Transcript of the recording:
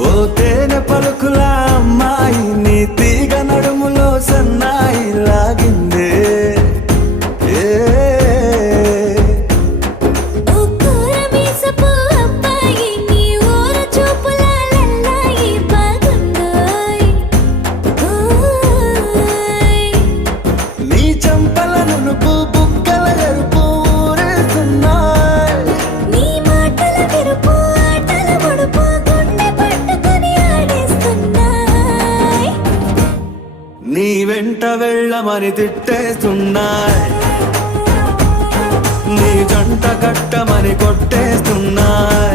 ఓ తేనె పలుకుల అమ్మాయి నీ తీగ నడుములో సన్నాయి లాగిందే ఏ నీ చంపల నునుపు బుగ్గల ఎరుపు ఊరేస్తున్నాయి నీ మాటల విరుపు ఆటల పొడుపు గుండె పట్టుకొని ఆడేస్తున్నాయి నీ వెంట వెళ్ళమని తిట్టేస్తున్నాయి నీ జంట కట్టమని కొట్టేస్తున్నాయి